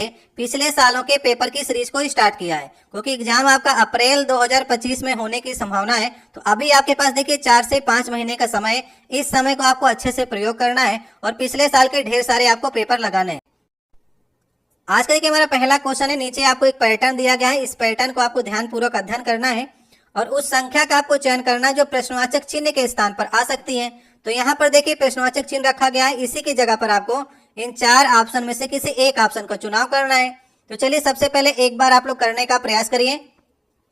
पिछले सालों के पेपर की सीरीज को स्टार्ट किया है, क्योंकि एग्जाम आपका अप्रैल 2025 में होने की संभावना है। तो अभी आपके पास देखिए 4 से 5 महीने का समय है। इस समय को आपको अच्छे से प्रयोग करना है और पिछले साल के ढेर सारे आपको पेपर लगाने हैं। आज का देखिए हमारा पहला क्वेश्चन है। नीचे आपको एक पैटर्न दिया गया है। इस पैटर्न को आपको ध्यानपूर्वक अध्ययन करना है और उस संख्या का आपको चयन करना है जो प्रश्नवाचक चिन्ह के स्थान पर आ सकती है। तो यहाँ पर देखिए प्रश्नवाचक चिन्ह रखा गया है। इसी की जगह पर आपको इन 4 ऑप्शन में से किसी एक ऑप्शन का चुनाव करना है। तो चलिए सबसे पहले एक बार आप लोग करने का प्रयास करिए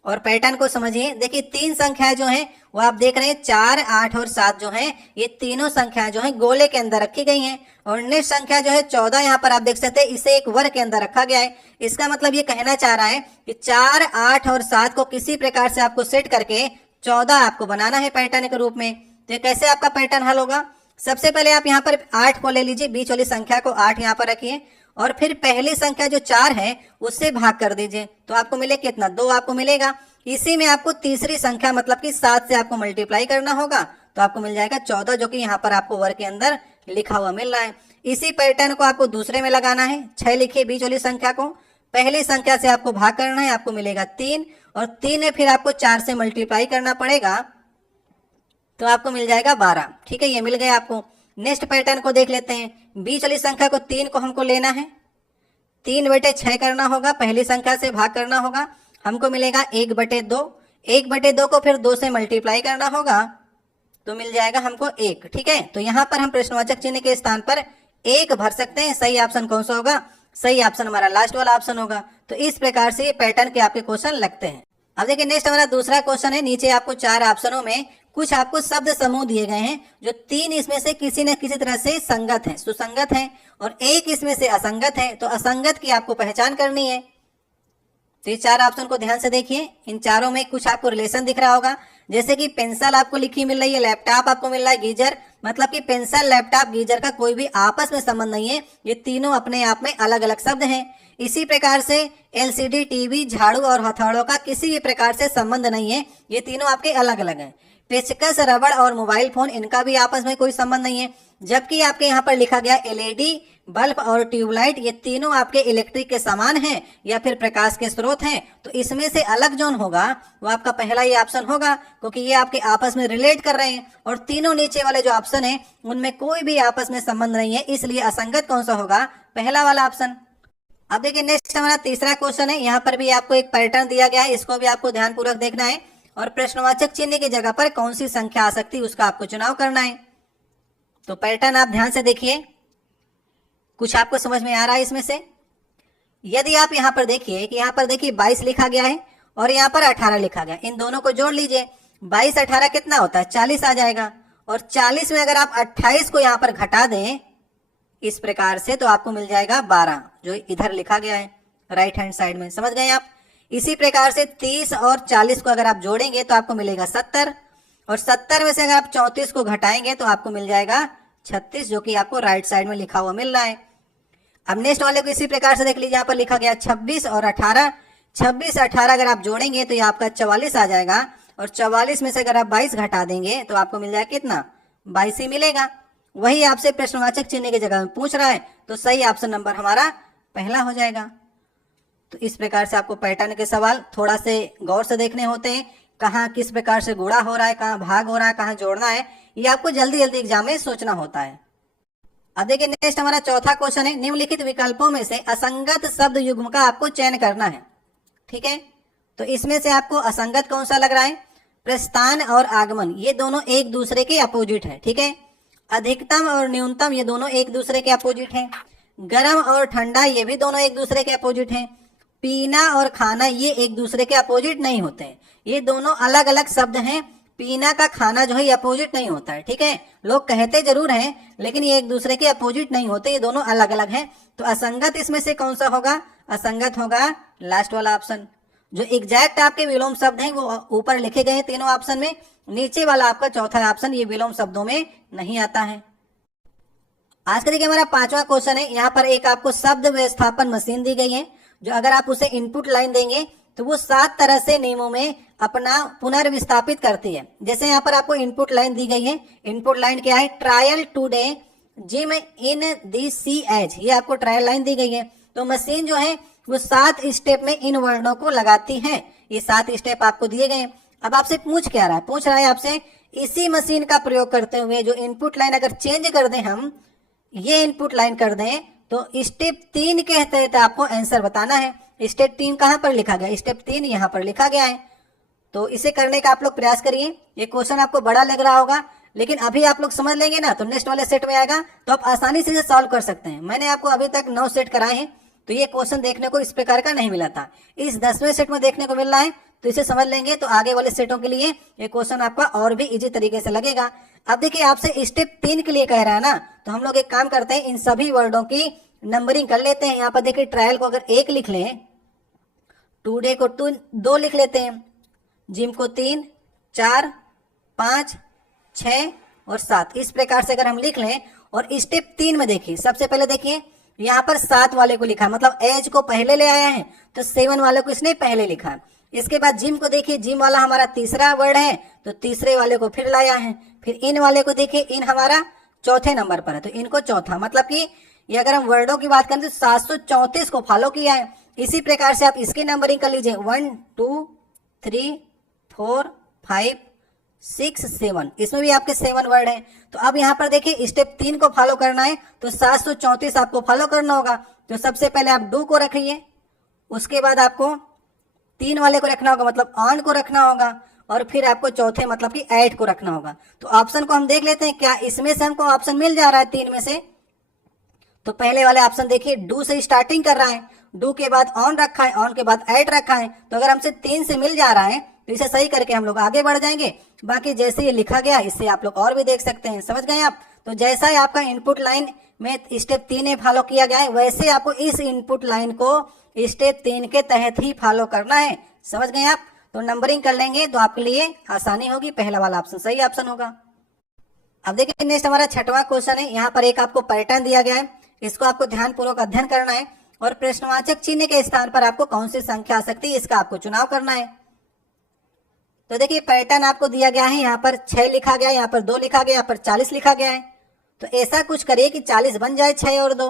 और पैटर्न को समझिए। देखिए 3 संख्याएं जो हैं वो आप देख रहे हैं 4, 8 और 7 जो हैं ये तीनों संख्याएं जो हैं गोले के अंदर रखी गई हैं। और नेक्स्ट संख्या जो है 14 यहाँ पर आप देख सकते हैं, इसे एक वर्ग के अंदर रखा गया है। इसका मतलब ये कहना चाह रहा है कि 4, 8 और 7 को किसी प्रकार से आपको सेट करके 14 आपको बनाना है पैटर्न के रूप में। तो कैसे आपका पैटर्न हल होगा? सबसे पहले आप यहाँ पर 8 को ले लीजिए, बीच वाली संख्या को 8 यहाँ पर रखिए और फिर पहली संख्या जो 4 है उससे भाग कर दीजिए। तो आपको मिले कितना? 2 आपको मिलेगा। इसी में आपको तीसरी संख्या मतलब कि 7 से आपको मल्टीप्लाई करना होगा तो आपको मिल जाएगा 14, जो कि यहाँ पर आपको वर्ग के अंदर लिखा हुआ मिल रहा है। इसी पैटर्न को आपको दूसरे में लगाना है। 6 लिखिए बीच वाली संख्या को, पहली संख्या से आपको भाग करना है, आपको मिलेगा 3 और 3 में फिर आपको 4 से मल्टीप्लाई करना पड़ेगा तो आपको मिल जाएगा 12। ठीक है, ये मिल गया आपको। नेक्स्ट पैटर्न को देख लेते हैं। बीच वाली संख्या को 3 को हमको लेना है, 3/6 करना होगा, पहली संख्या से भाग करना होगा, हमको मिलेगा 1/2। 1/2 को फिर 2 से मल्टीप्लाई करना होगा तो मिल जाएगा हमको 1। ठीक है, तो यहाँ पर हम प्रश्नवाचक चिन्ह के स्थान पर 1 भर सकते हैं। सही ऑप्शन कौन सा होगा? सही ऑप्शन हमारा लास्ट वाला ऑप्शन होगा। तो इस प्रकार से ये पैटर्न के आपके क्वेश्चन लगते हैं। अब देखिए नेक्स्ट हमारा दूसरा क्वेश्चन है। नीचे आपको 4 ऑप्शनों में कुछ आपको शब्द समूह दिए गए हैं जो 3 इसमें से किसी न किसी तरह से संगत है, सुसंगत है और 1 इसमें से असंगत है। तो असंगत की आपको पहचान करनी है। तो ये 4 ऑप्शन को ध्यान से देखिए। इन चारों में कुछ आपको रिलेशन दिख रहा होगा, जैसे कि पेंसिल आपको लिखी मिल रही है, लैपटॉप आपको मिल रहा है, गीजर। मतलब कि पेंसिल, लैपटॉप, गीजर का कोई भी आपस में संबंध नहीं है। ये तीनों अपने आप में अलग अलग शब्द हैं। इसी प्रकार से एलसीडी, टीवी, झाड़ू और हथौड़ों का किसी भी प्रकार से संबंध नहीं है। ये तीनों आपके अलग अलग हैं। पेचकस, रबड़ और मोबाइल फोन, इनका भी आपस में कोई संबंध नहीं है। जबकि आपके यहाँ पर लिखा गया एलईडी बल्ब और ट्यूबलाइट, ये तीनों आपके इलेक्ट्रिक के समान हैं या फिर प्रकाश के स्रोत हैं। तो इसमें से अलग जोन होगा वो आपका पहला ये ऑप्शन होगा, क्योंकि ये आपके आपस में रिलेट कर रहे हैं। और तीनों नीचे वाले जो ऑप्शन है उनमें कोई भी आपस में संबंध नहीं है, इसलिए असंगत कौन सा होगा? पहला वाला ऑप्शन। अब देखिए नेक्स्ट हमारा तीसरा क्वेश्चन है। यहाँ पर भी आपको एक पैटर्न दिया गया है, इसको भी आपको ध्यानपूर्वक देखना है और प्रश्नवाचक चिन्ह की जगह पर कौन सी संख्या आ सकती है उसका आपको चुनाव करना है। तो पैटर्न आप ध्यान से देखिए, कुछ आपको समझ में आ रहा है इसमें से? यदि आप यहाँ पर देखिए कि यहाँ पर देखिए 22 लिखा गया है और यहाँ पर 18 लिखा गया, इन दोनों को जोड़ लीजिए। 22 18 कितना होता है? 40 आ जाएगा। और 40 में अगर आप 28 को यहाँ पर घटा दें इस प्रकार से तो आपको मिल जाएगा 12, जो इधर लिखा गया है राइट हैंड साइड में। समझ गए आप? इसी प्रकार से 30 और 40 को अगर आप जोड़ेंगे तो आपको मिलेगा 70 और 70 में से अगर आप 34 को घटाएंगे तो आपको मिल जाएगा 36, जो कि आपको राइट साइड में लिखा हुआ मिल रहा है। अब नेक्स्ट वाले को इसी प्रकार से देख लीजिए। यहाँ पर लिखा गया 26 और 18। 26 18 अगर आप जोड़ेंगे तो ये आपका 44 आ जाएगा और 44 में से अगर आप 22 घटा देंगे तो आपको मिल जाएगा कितना? 22 ही मिलेगा। वही आपसे प्रश्नवाचक चिन्ह की जगह में पूछ रहा है, तो सही ऑप्शन नंबर हमारा पहला हो जाएगा। तो इस प्रकार से आपको पैटर्न के सवाल थोड़ा से गौर से देखने होते हैं। कहाँ किस प्रकार से गुणा हो रहा है, कहाँ भाग हो रहा है, कहाँ जोड़ना है, ये आपको जल्दी जल्दी एग्जाम में सोचना होता है। अब देखिए नेक्स्ट हमारा चौथा क्वेश्चन है। निम्नलिखित विकल्पों में से असंगत शब्द युग्म का आपको चयन करना है। ठीक है, तो इसमें से आपको असंगत कौन सा लग रहा है? प्रस्थान और आगमन, ये दोनों एक दूसरे के अपोजिट है। ठीक है, अधिकतम और न्यूनतम, ये दोनों एक दूसरे के अपोजिट हैं। गर्म और ठंडा, ये भी दोनों एक दूसरे के अपोजिट हैं। पीना और खाना, ये एक दूसरे के अपोजिट नहीं होते हैं। ये दोनों अलग अलग शब्द हैं। पीना का खाना जो है अपोजिट नहीं होता है। ठीक है, लोग कहते जरूर हैं लेकिन ये एक दूसरे के अपोजिट नहीं होते, ये दोनों अलग अलग हैं। तो असंगत इसमें से कौन सा होगा? असंगत होगा लास्ट वाला ऑप्शन। जो एग्जैक्ट आपके विलोम शब्द हैं वो ऊपर लिखे गए हैं तीनों ऑप्शन में, नीचे वाला आपका चौथा ऑप्शन ये विलोम शब्दों में नहीं आता है। आज का देखिए हमारा 5वां क्वेश्चन है। यहाँ पर एक आपको शब्द व्यवस्थापन मशीन दी गई है, जो अगर आप उसे इनपुट लाइन देंगे तो वो 7 तरह से नियमों में अपना पुनर्विस्थापित करती है। जैसे यहाँ पर आपको इनपुट लाइन दी गई है। इनपुट लाइन क्या है? Trial today gym in the C H, ये आपको ट्रायल लाइन दी गई है। तो मशीन जो है वो 7 स्टेप में इन वर्णों को लगाती है। ये 7 स्टेप आपको दिए गए। अब आपसे पूछ क्या रहा है, पूछ रहा है आपसे इसी मशीन का प्रयोग करते हुए जो इनपुट लाइन अगर चेंज कर दें, हम ये इनपुट लाइन कर दें, तो स्टेप 3 के तहत आपको आंसर बताना है। स्टेप 3 कहां पर लिखा गया, स्टेप 3 यहां पर लिखा गया है। तो इसे करने का आप लोग प्रयास करिए। ये क्वेश्चन आपको बड़ा लग रहा होगा, लेकिन अभी आप लोग समझ लेंगे ना तो नेक्स्ट वाले सेट में आएगा तो आप आसानी से इसे सॉल्व कर सकते हैं। मैंने आपको अभी तक 9 सेट कराए हैं, तो ये क्वेश्चन देखने को इस प्रकार का नहीं मिला था, इस 10वें सेट में देखने को मिल रहा है। तो इसे समझ लेंगे तो आगे वाले सेटों के लिए ये क्वेश्चन आपका और भी इजी तरीके से लगेगा। अब देखिए आपसे स्टेप 3 के लिए कह रहा है ना, तो हम लोग एक काम करते हैं, इन सभी वर्डों की नंबरिंग कर लेते हैं। यहाँ पर देखिए ट्रायल को अगर 1 लिख लें, टुडे को 2 लिख लेते हैं, जिम को 3, 4, 5, 6 और 7, इस प्रकार से अगर हम लिख लें। और स्टेप 3 में देखिए, सबसे पहले देखिए यहाँ पर 7 वाले को लिखा, मतलब एज को पहले ले आया है, तो 7 वाले को इसने पहले लिखा। इसके बाद जिम को देखिए, जिम वाला हमारा तीसरा वर्ड है, तो तीसरे वाले को फिर लाया है। फिर इन वाले को देखिए, इन हमारा चौथे नंबर पर है, तो इनको चौथा, मतलब कि ये अगर हम वर्डों की बात करें तो 734 को फॉलो किया है। इसी प्रकार से आप इसकी नंबरिंग कर लीजिए, 1, 2, 3, 4, 5, 6, 7, इसमें भी आपके 7 वर्ड हैं। तो अब यहाँ पर देखिए स्टेप 3 को फॉलो करना है, तो 734 आपको फॉलो करना होगा। तो सबसे पहले आप डू को रखिए, उसके बाद आपको 3 वाले को रखना होगा, मतलब ऑन को रखना होगा, और फिर आपको चौथे मतलब कि 8 को रखना होगा। तो ऑप्शन को हम देख लेते हैं, क्या इसमें से हमको ऑप्शन मिल जा रहा है 3 में से। तो पहले वाले ऑप्शन देखिए डू से स्टार्टिंग कर रहा है, डू के बाद ऑन रखा है, ऑन के बाद 8 रखा है। तो अगर हमसे 3 से मिल जा रहा है तो इसे सही करके हम लोग आगे बढ़ जाएंगे। बाकी जैसे ये लिखा गया इससे आप लोग और भी देख सकते हैं, समझ गए आप। तो जैसा ही आपका इनपुट लाइन में स्टेप 3 में फॉलो किया गया है, वैसे आपको इस इनपुट लाइन को स्टेप 3 के तहत ही फॉलो करना है, समझ गए आप। तो नंबरिंग कर लेंगे तो आपके लिए आसानी होगी, पहला वाला ऑप्शन सही ऑप्शन होगा। अब देखिए नेक्स्ट हमारा 6वां क्वेश्चन है। यहाँ पर एक आपको पैटर्न दिया गया है, इसको आपको ध्यानपूर्वक अध्ययन करना है, और प्रश्नवाचक चिन्ह के स्थान पर आपको कौन सी संख्या आ सकती है इसका आपको चुनाव करना है। तो देखिए पैटर्न आपको दिया गया है, यहाँ पर 6 लिखा गया है, यहाँ पर 2 लिखा गया, यहाँ पर 40 लिखा गया है। तो ऐसा कुछ करिए कि 40 बन जाए 6 और 2।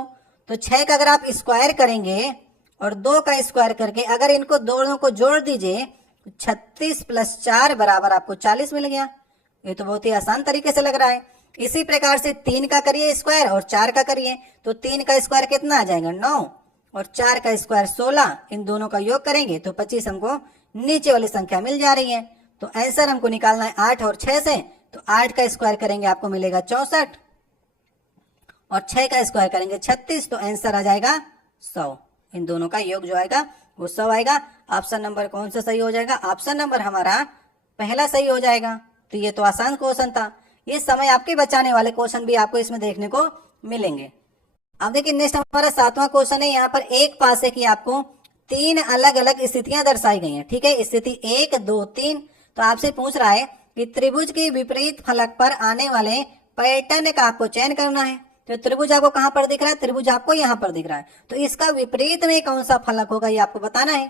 तो 6 का अगर आप स्क्वायर करेंगे और 2 का स्क्वायर करके अगर इनको दोनों को जोड़ दीजिए, 36 + 4 बराबर आपको 40 मिल गया। ये तो बहुत ही आसान तरीके से लग रहा है। इसी प्रकार से 3 का करिए स्क्वायर और 4 का करिए, तो 3 का स्क्वायर कितना आ जाएगा 9, और 4 का स्क्वायर 16, इन दोनों का योग करेंगे तो 25 हमको नीचे वाली संख्या मिल जा रही है। तो आंसर हमको निकालना है 8 और 6 से, तो 8 का स्क्वायर करेंगे आपको मिलेगा 64, और 6 का स्क्वायर करेंगे 36, तो आंसर आ जाएगा 100। इन दोनों का योग जो आएगा वो 100 आएगा। ऑप्शन नंबर कौन सा सही हो जाएगा, ऑप्शन नंबर हमारा पहला सही हो जाएगा। तो ये तो आसान क्वेश्चन था, ये समय आपके बचाने वाले क्वेश्चन भी आपको इसमें देखने को मिलेंगे। अब देखिए नेक्स्ट हमारा 7वां क्वेश्चन है। यहाँ पर एक पासे की आपको 3 अलग अलग स्थितियां दर्शाई गई हैं, ठीक है। स्थिति 1, 2, 3। तो आपसे पूछ रहा है कि त्रिभुज के विपरीत फलक पर आने वाले पैटर्न का आपको चयन करना है। तो त्रिभुज आपको कहां पर दिख रहा है, त्रिभुज आपको यहाँ पर दिख रहा है, तो इसका विपरीत में कौन सा फलक होगा ये आपको बताना है।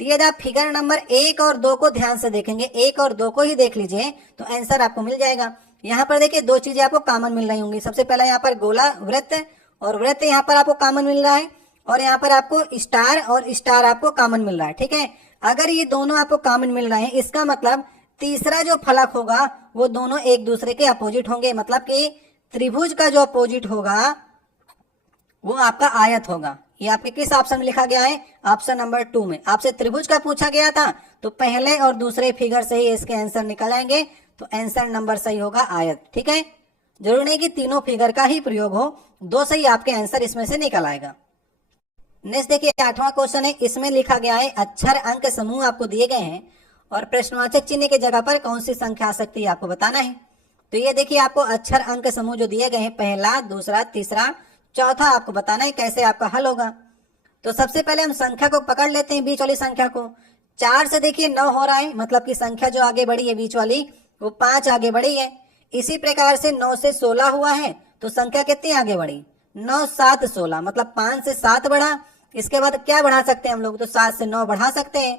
तो यदि आप फिगर नंबर 1 और 2 को ध्यान से देखेंगे, 1 और 2 को ही देख लीजिए तो आंसर आपको मिल जाएगा। यहाँ पर देखिए 2 चीजें आपको कॉमन मिल रही होंगी। सबसे पहला यहाँ पर गोला वृत्त, और वृत्त यहाँ पर आपको कॉमन मिल रहा है, और यहाँ पर आपको स्टार और स्टार आपको कॉमन मिल रहा है, ठीक है। अगर ये दोनों आपको कॉमन मिल रहे हैं, इसका मतलब तीसरा जो फलक होगा वो दोनों एक दूसरे के अपोजिट होंगे, मतलब कि त्रिभुज का जो अपोजिट होगा वो आपका आयत होगा। ये आपके किस ऑप्शन में लिखा गया है, ऑप्शन नंबर 2 में। आपसे त्रिभुज का पूछा गया था, तो पहले और दूसरे फिगर से ही इसके आंसर निकल आएंगे, तो आंसर नंबर सही होगा आयत, ठीक है। जरूरी नहीं कि तीनों फिगर का ही प्रयोग हो, 2 से ही आपके आंसर इसमें से निकल आएगा। नेक्स्ट देखिए 8वां क्वेश्चन है। इसमें लिखा गया है अक्षर अंक समूह आपको दिए गए हैं, और प्रश्नवाचक चिन्ह की जगह पर कौन सी संख्या आ सकती है आपको बताना है। तो ये देखिए आपको अक्षर अंक समूह जो दिए गए हैं, पहला, दूसरा, तीसरा, चौथा आपको बताना है कैसे आपका हल होगा। तो सबसे पहले हम संख्या को पकड़ लेते हैं, बीच वाली संख्या को। 4 से देखिए 9 हो रहा है, मतलब कि संख्या जो आगे बढ़ी है बीच वाली वो 5 आगे बढ़ी है। इसी प्रकार से 9 से 16 हुआ है, तो संख्या कितनी आगे बढ़ी, 9, 7, 16, मतलब 5 से 7 बढ़ा। इसके बाद क्या बढ़ा सकते हैं हम लोग, तो 7 से 9 बढ़ा सकते हैं।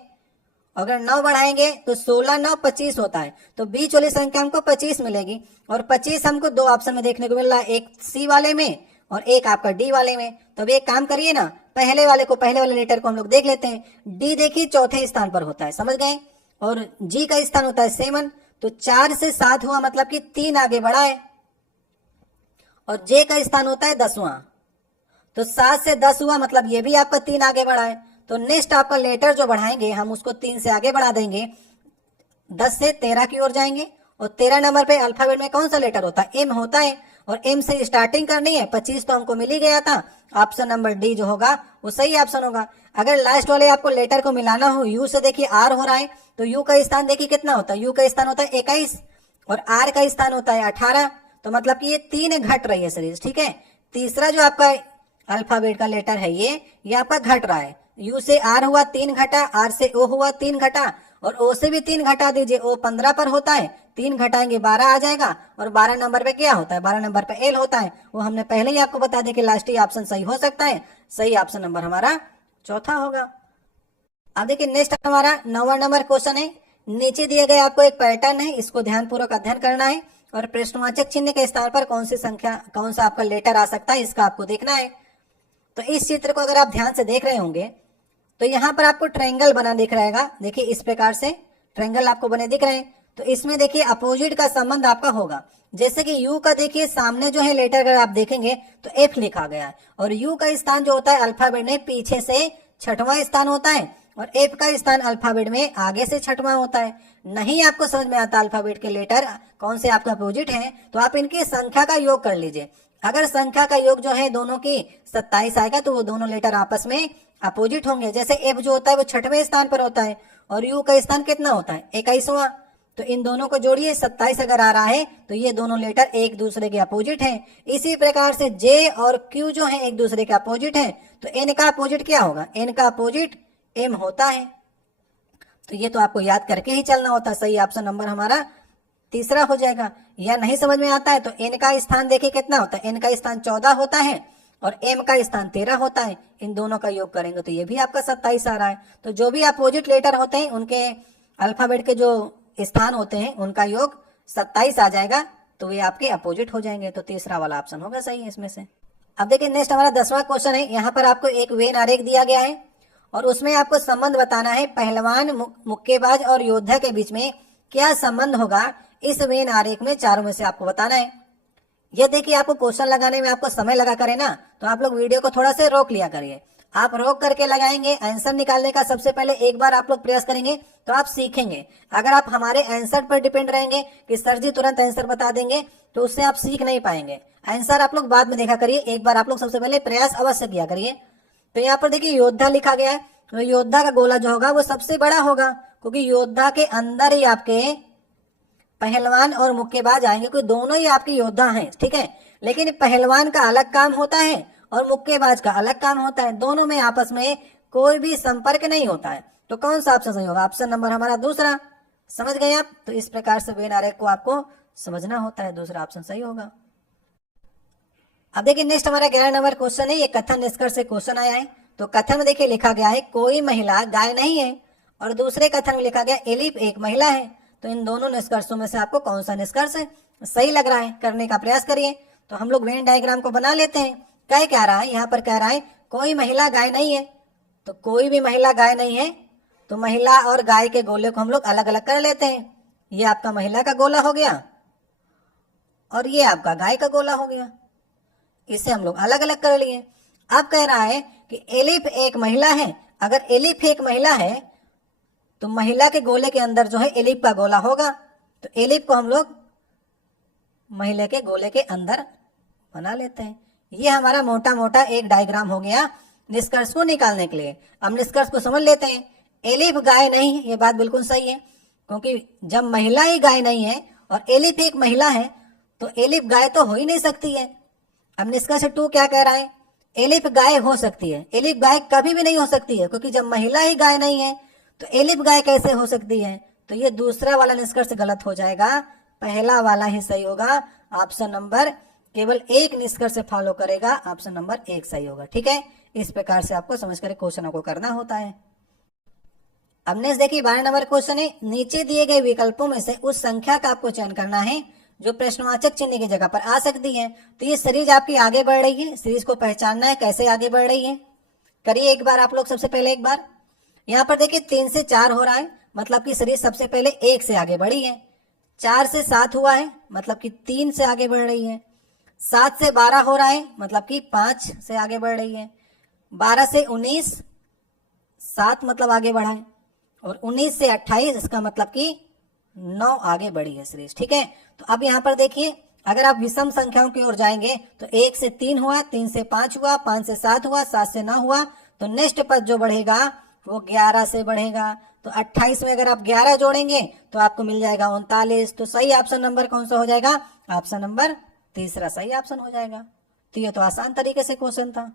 अगर 9 बढ़ाएंगे तो 16, 9, 25 होता है, तो बीच वाली संख्या हमको 25 मिलेगी। और 25 हमको 2 ऑप्शन में देखने को मिल रहा है, एक सी वाले में और एक आपका डी वाले में। तो अब एक काम करिए ना, पहले वाले लेटर को हम लोग देख लेते हैं। डी देखिए चौथे स्थान पर होता है, समझ गए, और जी का स्थान होता है 7, तो 4 से 7 हुआ मतलब कि 3 आगे बढ़ा है, और जे का स्थान होता है 10वां, तो 7 से 10 हुआ मतलब ये भी आपका 3 आगे बढ़ा है। तो नेक्स्ट आपका लेटर जो बढ़ाएंगे हम उसको 3 से आगे बढ़ा देंगे, 10 से 13 की ओर जाएंगे, और 13 नंबर पे अल्फाबेट में कौन सा लेटर होता है, एम होता है, और एम से स्टार्टिंग करनी है। 25 तो हमको मिल ही गया था, ऑप्शन नंबर डी जो होगा वो सही ऑप्शन होगा। अगर लास्ट वाले आपको लेटर को मिलाना हो, यू से देखिए आर हो रहा है, तो यू का स्थान देखिए कितना होता है, यू का स्थान होता है 21, और आर का स्थान होता है 18, तो मतलब कि ये 3 घट रही है सीरीज, ठीक है। तीसरा जो आपका अल्फाबेट का लेटर है ये आपका घट रहा है, यू से आर हुआ 3 घटा, आर से ओ हुआ 3 घटा, और ओ से भी 3 घटा दीजिए, ओ 15 पर होता है, 3 घटाएंगे 12 आ जाएगा, और 12 नंबर पे क्या होता है, 12 नंबर पे एल होता है, वो हमने पहले ही आपको बता दिया कि लास्ट ही ऑप्शन सही हो सकता है। सही ऑप्शन नंबर हमारा चौथा होगा। अब देखिए नेक्स्ट हमारा 9वां नंबर क्वेश्चन है। नीचे दिए गए आपको एक पैटर्न है, इसको ध्यानपूर्वक अध्ययन करना है, और प्रश्नवाचक चिन्ह के स्थान पर कौन सी संख्या, कौन सा आपका लेटर आ सकता है, इसका आपको देखना है। तो इस चित्र को अगर आप ध्यान से देख रहे होंगे तो यहाँ पर आपको ट्रायंगल बना दिख रहेगा, देखिए इस प्रकार से ट्रायंगल आपको बने दिख रहे हैं। तो इसमें देखिए अपोजिट का संबंध आपका होगा, जैसे कि यू का देखिए सामने जो है लेटर अगर आप देखेंगे तो एफ लिखा गया है, और यू का स्थान जो होता है अल्फाबेट में पीछे से 6वां स्थान होता है, और एफ का स्थान अल्फाबेट में आगे से 6वां होता है। नहीं आपको समझ में आता अल्फाबेट के लेटर कौन से आपका अपोजिट है, तो आप इनकी संख्या का योग कर लीजिए। अगर संख्या का योग जो है दोनों की 27 आएगा तो वो दोनों लेटर आपस में अपोजिट होंगे। जैसे एफ जो होता है वो 6वें स्थान पर होता है, और यू का स्थान कितना होता है 21वां, तो इन दोनों को जोड़िए, 27 अगर आ रहा है तो ये दोनों लेटर एक दूसरे के अपोजिट हैं। इसी प्रकार से जे और क्यू जो है एक दूसरे के अपोजिट हैं, तो एन का अपोजिट क्या होगा, एन का अपोजिट एम होता है। तो ये तो आपको याद करके ही चलना होता है। सही ऑप्शन नंबर हमारा तीसरा हो जाएगा। या नहीं समझ में आता है तो एन का स्थान देखिए कितना होता है, एन का स्थान 14 होता है, और एम का स्थान 13 होता है। इन दोनों का योग करेंगे तो ये भी आपका 27 आ रहा है। तो जो भी अपोजिट लेटर होते हैं उनके अल्फाबेट के जो स्थान होते हैं उनका योग 27 आ जाएगा, तो वे आपके अपोजिट हो जाएंगे। तो तीसरा वाला ऑप्शन होगा सही इसमें से। अब देखिए नेक्स्ट हमारा 10वां क्वेश्चन है। यहाँ पर आपको एक वेन आरेख दिया गया है, और उसमें आपको संबंध बताना है पहलवान, मुक्केबाज और योद्धा के बीच में क्या संबंध होगा। इस वेन आरेख में चारों में से आपको बताना है। ये देखिए आपको क्वेश्चन लगाने में आपको समय लगा करे ना, तो आप लोग वीडियो को थोड़ा से रोक लिया करिए। आप रोक करके लगाएंगे, आंसर निकालने का सबसे पहले एक बार आप लोग प्रयास करेंगे तो आप सीखेंगे। अगर आप हमारे आंसर पर डिपेंड रहेंगे कि सर जी तुरंत आंसर बता देंगे, तो उससे आप सीख नहीं पाएंगे। आंसर आप लोग बाद में देखा करिए, एक बार आप लोग सबसे पहले प्रयास अवश्य किया करिए। तो यहाँ पर देखिए योद्धा लिखा गया है, तो योद्धा का गोला जो होगा वो सबसे बड़ा होगा, क्योंकि योद्धा के अंदर ही आपके पहलवान और मुक्केबाज आएंगे, क्योंकि दोनों ही आपके योद्धा हैं, ठीक है। लेकिन पहलवान का अलग काम होता है और मुक्केबाज का अलग काम होता है, दोनों में आपस में कोई भी संपर्क नहीं होता है। तो कौन सा ऑप्शन सही होगा, ऑप्शन नंबर हमारा दूसरा। समझ गए आप। तो इस प्रकार से वेन आरेख को आपको समझना होता है, दूसरा ऑप्शन सही होगा। अब देखिए नेक्स्ट हमारा 11 नंबर क्वेश्चन है। ये कथन निष्कर्ष से क्वेश्चन आया है। तो कथन में देखिए लिखा गया है कोई महिला गाय नहीं है, और दूसरे कथन में लिखा गया एलिफ एक महिला है। तो इन दोनों निष्कर्षों में से आपको कौन सा निष्कर्ष सही लग रहा है, करने का प्रयास करिए। तो हम लोग वेन डायग्राम को बना लेते हैं। क्या रहा है, यहाँ पर कह रहा है कोई महिला गाय नहीं है, तो कोई भी महिला गाय नहीं है, तो महिला और गाय के गोले को हम लोग अलग अलग कर लेते हैं। ये आपका महिला का गोला हो गया, और ये आपका गाय का गोला हो गया। इसे हम लोग अलग अलग कर लिए। अब कह रहा है कि एलिफ एक महिला है। अगर एलिफ एक महिला है तो महिला के गोले के अंदर जो है एलिफ का गोला होगा, तो एलिफ को हम लोग महिला के गोले के अंदर बना लेते हैं। ये हमारा मोटा मोटा एक डायग्राम हो गया निष्कर्ष को निकालने के लिए। अब निष्कर्ष को समझ लेते हैं। एलिफ गाय नहीं है, ये बात बिल्कुल सही है, क्योंकि जब महिला ही गाय नहीं है और एलिफ एक महिला है तो एलिफ गाय तो हो ही नहीं सकती है। अब निष्कर्ष 2 क्या कह रहा है, एलिफ गाय हो सकती है। एलिफ गाय कभी भी नहीं हो सकती है, क्योंकि जब महिला ही गाय नहीं है तो एलिफ गाय कैसे हो सकती है। तो ये दूसरा वाला निष्कर्ष गलत हो जाएगा, पहला वाला ही सही होगा। ऑप्शन नंबर केवल एक निष्कर्ष से फॉलो करेगा, ऑप्शन नंबर 1 सही होगा, ठीक है। इस प्रकार से आपको समझ कर क्वेश्चनों को करना होता है। अब नेक्स्ट देखिए 12 नंबर क्वेश्चन है। नीचे दिए गए विकल्पों में से उस संख्या का आपको चयन करना है जो प्रश्नवाचक चिन्ह की जगह पर आ सकती है। तो ये सीरीज आपकी आगे बढ़ रही है, सीरीज को पहचानना है कैसे आगे बढ़ रही है। करिए एक बार आप लोग, सबसे पहले एक बार यहाँ पर देखिए 3 से 4 हो रहा है, मतलब कि सीरीज सबसे पहले 1 से आगे बढ़ी है। 4 से 7 हुआ है, मतलब कि 3 से आगे बढ़ रही है। 7 से 12 हो रहा है, मतलब कि 5 से आगे बढ़ रही है। 12 से 19, 7 मतलब आगे बढ़ा है। और 19 से 28, इसका मतलब कि 9 आगे बढ़ी है सीरीज। ठीक है, तो अब यहाँ पर देखिए, अगर आप विषम संख्याओं की ओर जाएंगे तो 1 से 3 हुआ, 3 से 5 हुआ, 5 से 7 हुआ, 7 से 9 हुआ। तो नेक्स्ट पद जो बढ़ेगा वो 11 से बढ़ेगा। तो 28 में अगर आप 11 जोड़ेंगे तो आपको मिल जाएगा 39। तो सही ऑप्शन नंबर कौन सा हो जाएगा? ऑप्शन नंबर तीसरा सही ऑप्शन हो जाएगा। तो ये तो आसान तरीके से क्वेश्चन था।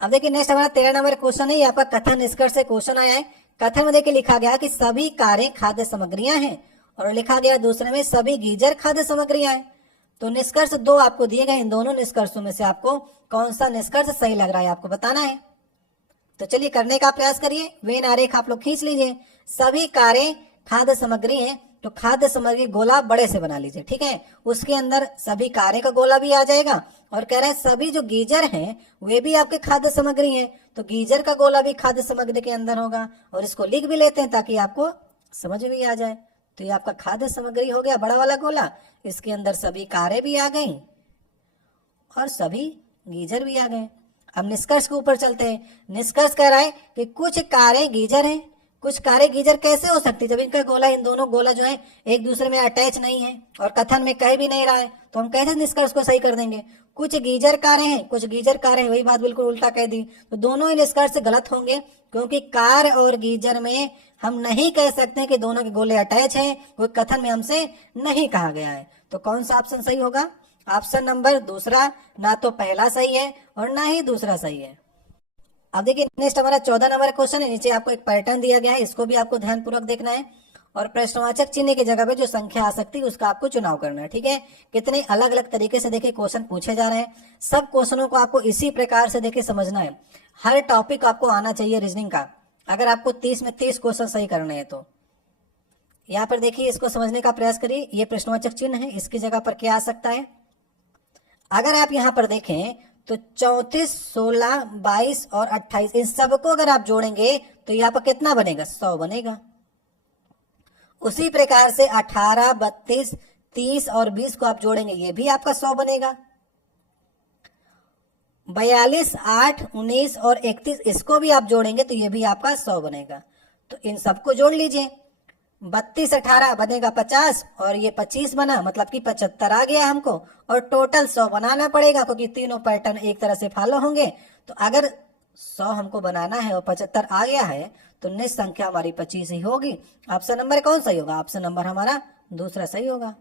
अब देखिए नेक्स्ट हमारा 13 नंबर क्वेश्चन है, यहाँ पर कथन निष्कर्ष से क्वेश्चन आया है। कथन में देखिए लिखा गया कि सभी कारें खाद्य सामग्रियां हैं, और लिखा गया दूसरे में सभी गीजर खाद्य सामग्रियां हैं। तो निष्कर्ष 2 आपको दिए गए, इन दोनों निष्कर्षों में से आपको कौन सा निष्कर्ष सही लग रहा है आपको बताना है। तो चलिए करने का प्रयास करिए। वेन आरेख आप लोग खींच लीजिए। सभी कारें खाद्य सामग्री हैं, तो खाद्य सामग्री गोला बड़े से बना लीजिए। ठीक है, उसके अंदर सभी कारें का गोला भी आ जाएगा, और कह रहे हैं सभी जो गीजर हैं वे भी आपके खाद्य सामग्री हैं, तो गीजर का गोला भी खाद्य सामग्री के अंदर होगा। और इसको लिख भी लेते हैं ताकि आपको समझ में भी आ जाए। तो ये आपका खाद्य सामग्री हो गया बड़ा वाला गोला, इसके अंदर सभी कारें भी आ गई और सभी गीजर भी आ गए। अब निष्कर्ष के ऊपर चलते हैं। निष्कर्ष कह रहा है कि कुछ कारें गीजर हैं, कुछ कारें गीजर कैसे हो सकती है जब इनका गोला, इन दोनों गोला जो है एक दूसरे में अटैच नहीं है और कथन में कह भी नहीं रहा है, तो हम कैसे निष्कर्ष को सही कर देंगे? कुछ गीजर कारें हैं, कुछ गीजर कारें, वही बात बिल्कुल उल्टा कह दी। तो दोनों ही निष्कर्ष गलत होंगे, क्योंकि कार और गीजर में हम नहीं कह सकते कि दोनों के गोले अटैच हैं, कोई कथन में हमसे नहीं कहा गया है। तो कौन सा ऑप्शन सही होगा? ऑप्शन नंबर दूसरा, ना तो पहला सही है और ना ही दूसरा सही है। अब देखिए नेक्स्ट हमारा 14 नंबर क्वेश्चन है। नीचे आपको एक पैटर्न दिया गया है, इसको भी आपको ध्यानपूर्वक देखना है, और प्रश्नवाचक चिन्ह की जगह पे जो संख्या आ सकती है उसका आपको चुनाव करना है। ठीक है, कितने अलग अलग तरीके से देखिए क्वेश्चन पूछे जा रहे हैं। सब क्वेश्चनों को आपको इसी प्रकार से देखिए समझना है। हर टॉपिक आपको आना चाहिए रीजनिंग का, अगर आपको 30 में 30 क्वेश्चन सही करने हैं। तो यहाँ पर देखिए, इसको समझने का प्रयास करिए। ये प्रश्नवाचक चिन्ह है, इसकी जगह पर क्या आ सकता है? अगर आप यहाँ पर देखें तो 34, 16, 22 और 28, इन सबको अगर आप जोड़ेंगे तो यहाँ पर कितना बनेगा? 100 बनेगा। उसी प्रकार से 18, 32, 30 और 20 को आप जोड़ेंगे, ये भी आपका 100 बनेगा। 42, 8, 19 और 31, इसको भी आप जोड़ेंगे तो ये भी आपका 100 बनेगा। तो इन सबको जोड़ लीजिए। 32, 18 बनेगा 50, और ये 25 बना, मतलब कि 75 आ गया हमको, और टोटल 100 बनाना पड़ेगा क्योंकि तीनों पैटर्न एक तरह से फॉलो होंगे। तो अगर 100 हमको बनाना है और 75 आ गया है तो निश्चित संख्या हमारी 25 ही होगी। ऑप्शन नंबर कौन सही होगा? ऑप्शन नंबर हमारा दूसरा सही होगा।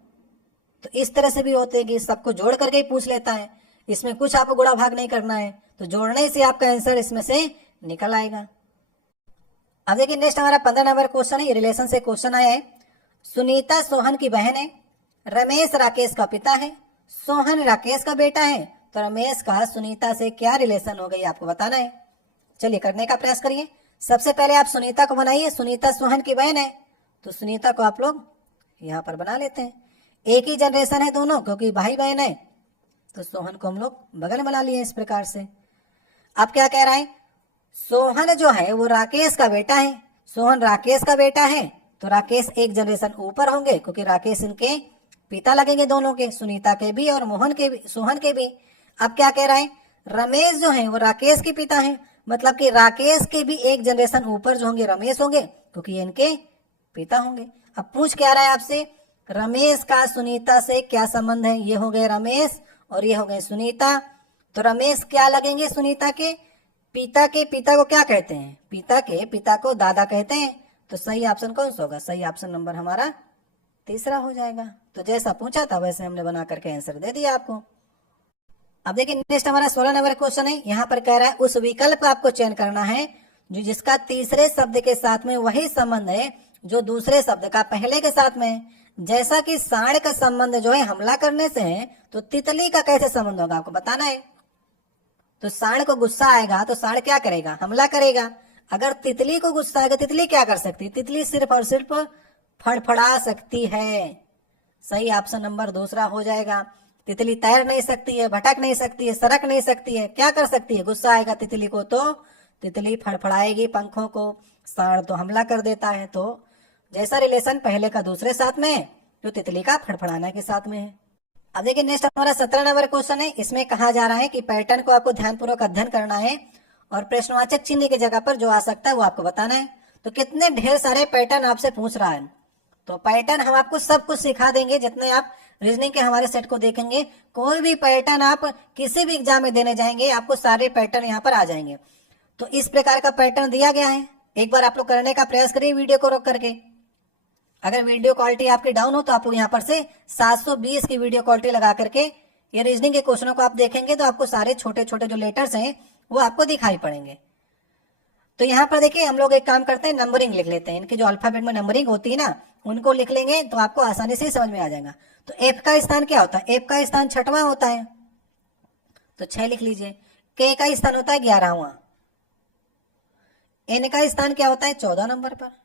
तो इस तरह से भी होते हैं कि सबको जोड़ करके ही पूछ लेता है, इसमें कुछ आपको गुणा भाग नहीं करना है, तो जोड़ने से आपका आंसर इसमें से निकल आएगा। अब देखिए नेक्स्ट हमारा 15 नंबर क्वेश्चन है, ये रिलेशन से क्वेश्चन आया है। सुनीता सोहन की बहन है, रमेश राकेश का पिता है, सोहन राकेश का बेटा है, तो रमेश का सुनीता से क्या रिलेशन हो गई आपको बताना है। चलिए करने का प्रयास करिए। सबसे पहले आप सुनीता को बनाइए। सुनीता सोहन की बहन है, तो सुनीता को आप लोग यहाँ पर बना लेते हैं। एक ही जनरेशन है दोनों, क्योंकि भाई बहन है, तो सोहन को हम लोग बगल में बना लिए इस प्रकार से। अब क्या कह रहा है? सोहन जो है वो राकेश का बेटा है। सोहन राकेश का बेटा है, तो राकेश एक जनरेशन ऊपर होंगे, क्योंकि राकेश इनके पिता लगेंगे दोनों के, सुनीता के भी और मोहन के भी, सोहन के भी। अब क्या कह रहा है? रमेश जो है वो राकेश के पिता है, मतलब कि राकेश के भी एक जनरेशन ऊपर जो होंगे रमेश होंगे, क्योंकि ये इनके पिता होंगे। अब पूछ क्या रहा है आपसे? रमेश का सुनीता से क्या संबंध है? ये हो गए रमेश और ये हो गए सुनीता। तो रमेश क्या लगेंगे? सुनीता के पिता के पिता को क्या कहते हैं? पिता के पिता को दादा कहते हैं। तो सही ऑप्शन कौन सा होगा? सही ऑप्शन नंबर हमारा तीसरा हो जाएगा। तो जैसा पूछा था वैसे हमने बना करके आंसर दे दिया आपको। अब देखिए नेक्स्ट हमारा 16 नंबर क्वेश्चन है। यहाँ पर कह रहा है उस विकल्प का आपको चयन करना है जो जिसका तीसरे शब्द के साथ में वही संबंध है जो दूसरे शब्द का पहले के साथ में है। जैसा कि सांड का संबंध जो है हमला करने से है, तो तितली का कैसे संबंध होगा आपको बताना है। तो सांड को गुस्सा आएगा तो सांड क्या करेगा? हमला करेगा। अगर तितली को गुस्सा आएगा, तितली क्या कर सकती है? तितली सिर्फ और सिर्फ फड़फड़ा सकती है। सही ऑप्शन नंबर दूसरा हो जाएगा। तितली तैर नहीं सकती है, भटक नहीं सकती है, सरक नहीं सकती है, क्या कर सकती है? गुस्सा आएगा तितली को तो तितली फड़फड़ाएगी पंखों को, सांड तो हमला कर देता है। तो जैसा रिलेशन पहले का दूसरे साथ में है, जो तितली का फड़फड़ाने के साथ में है। अब देखिए नेक्स्ट हमारा 17 नंबर क्वेश्चन है। इसमें कहा जा रहा है कि पैटर्न को आपको ध्यानपूर्वक अध्ययन करना है और प्रश्नवाचक चिन्ह की जगह पर जो आ सकता है वो आपको बताना है। तो कितने ढेर सारे पैटर्न आपसे पूछ रहा है, तो पैटर्न हम आपको सब कुछ सिखा देंगे। जितने आप रीजनिंग के हमारे सेट को देखेंगे, कोई भी पैटर्न आप किसी भी एग्जाम में देने जाएंगे, आपको सारे पैटर्न यहाँ पर आ जाएंगे। तो इस प्रकार का पैटर्न दिया गया है। एक बार आप लोग करने का प्रयास करिए वीडियो को रोक करके। अगर वीडियो क्वालिटी आपकी डाउन हो तो आप लोग यहाँ पर से 720 की वीडियो क्वालिटी लगा करके ये रीजनिंग के क्वेश्चनों को आप देखेंगे तो आपको सारे छोटे छोटे जो लेटर्स हैं वो आपको दिखाई पड़ेंगे। तो यहाँ पर देखिए हम लोग एक काम करते हैं, नंबरिंग लिख लेते हैं। इनके जो अल्फाबेट में नंबरिंग होती है ना, उनको लिख लेंगे तो आपको आसानी से समझ में आ जाएगा। तो एफ का स्थान क्या होता है? एफ का स्थान 6वां होता है, तो 6 लिख लीजिए। के का स्थान होता है 11वां। एन का स्थान क्या होता है? 14 नंबर पर।